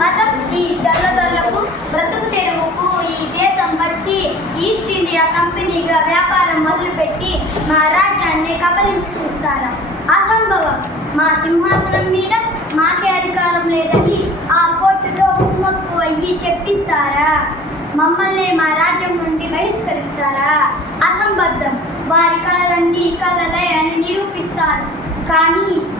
మతం ఈ తెల్లదొరలకు బ్రతుకు తెరువుకు ఈ దేశం వచ్చి ఈస్ట్ ఇండియా కంపెనీగా వ్యాపారం మొదలుపెట్టి మా రాజ్యాన్ని కబలించి చూస్తారా? అసంభవం. మా సింహాసనం మీద మాకే అధికారం లేదని ఆ కోర్టుతో కుమ్మక్కు అయ్యి చెప్పిస్తారా? మమ్మల్ని మా రాజ్యం నుండి బహిష్కరిస్తారా? అసంబద్ధం. వారి కళలన్నీ కళలే అని నిరూపిస్తారు.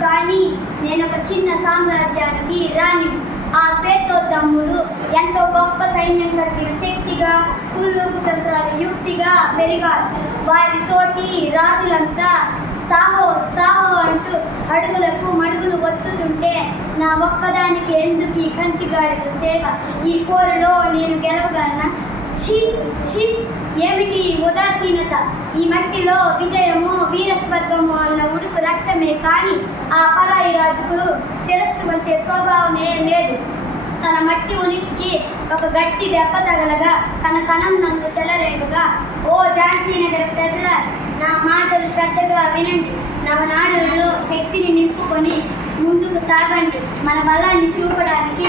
కానీ నేను ఒక చిన్న సామ్రాజ్యానికి రాణి. ఆ శ్వేతోత్తముడు ఎంతో గొప్ప సైన్యం కలిగిన శక్తిగా, కుళ్ళూకు తంత్రాలు యుక్తిగా పెరిగారు. వారితోటి రాజులంతా సాహో సాహో అంటూ అడుగులకు మడుగులు ఒత్తుతుంటే నా ఒక్కదానికి ఎందుకు ఈ కంచిగాడిద సేవ? ఈ పోరులో నేను గెలవగలనా? ఛీ ఛీ, ఏమిటి ఉదాసీనత? ఈ మట్టిలో విజయము వీరస్వర్గము అన్న ఉడుకు రక్తమే కానీ ఆ పరాయి రాజుకు శిరస్సు వచ్చే స్వభావమే లేదు. తన మట్టి ఉనికికి ఒక గట్టి దెబ్బ తగలగా తన కణం నందు చెలరేగుగా, ఓ ఝాన్సీనగర ప్రజల, నా మాటలు శ్రద్ధగా వినండి. నవనాడులలో శక్తిని నింపుకొని ముందుకు సాగండి. మన బలాన్ని చూపడానికి,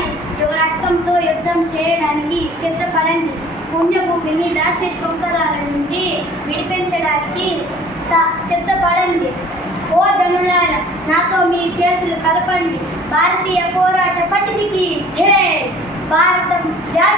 రక్తంతో యుద్ధం చేయడానికి సిద్ధపడండి. పుణ్యభూమిని దాస్య శృంఖలాల నుండి విడిపించడానికి సిద్ధపడండి. ఓ జనులారా, నాతో మీ చేతులు కలపండి. భారతీయ పోరాట పటికి జై! భారత జాతి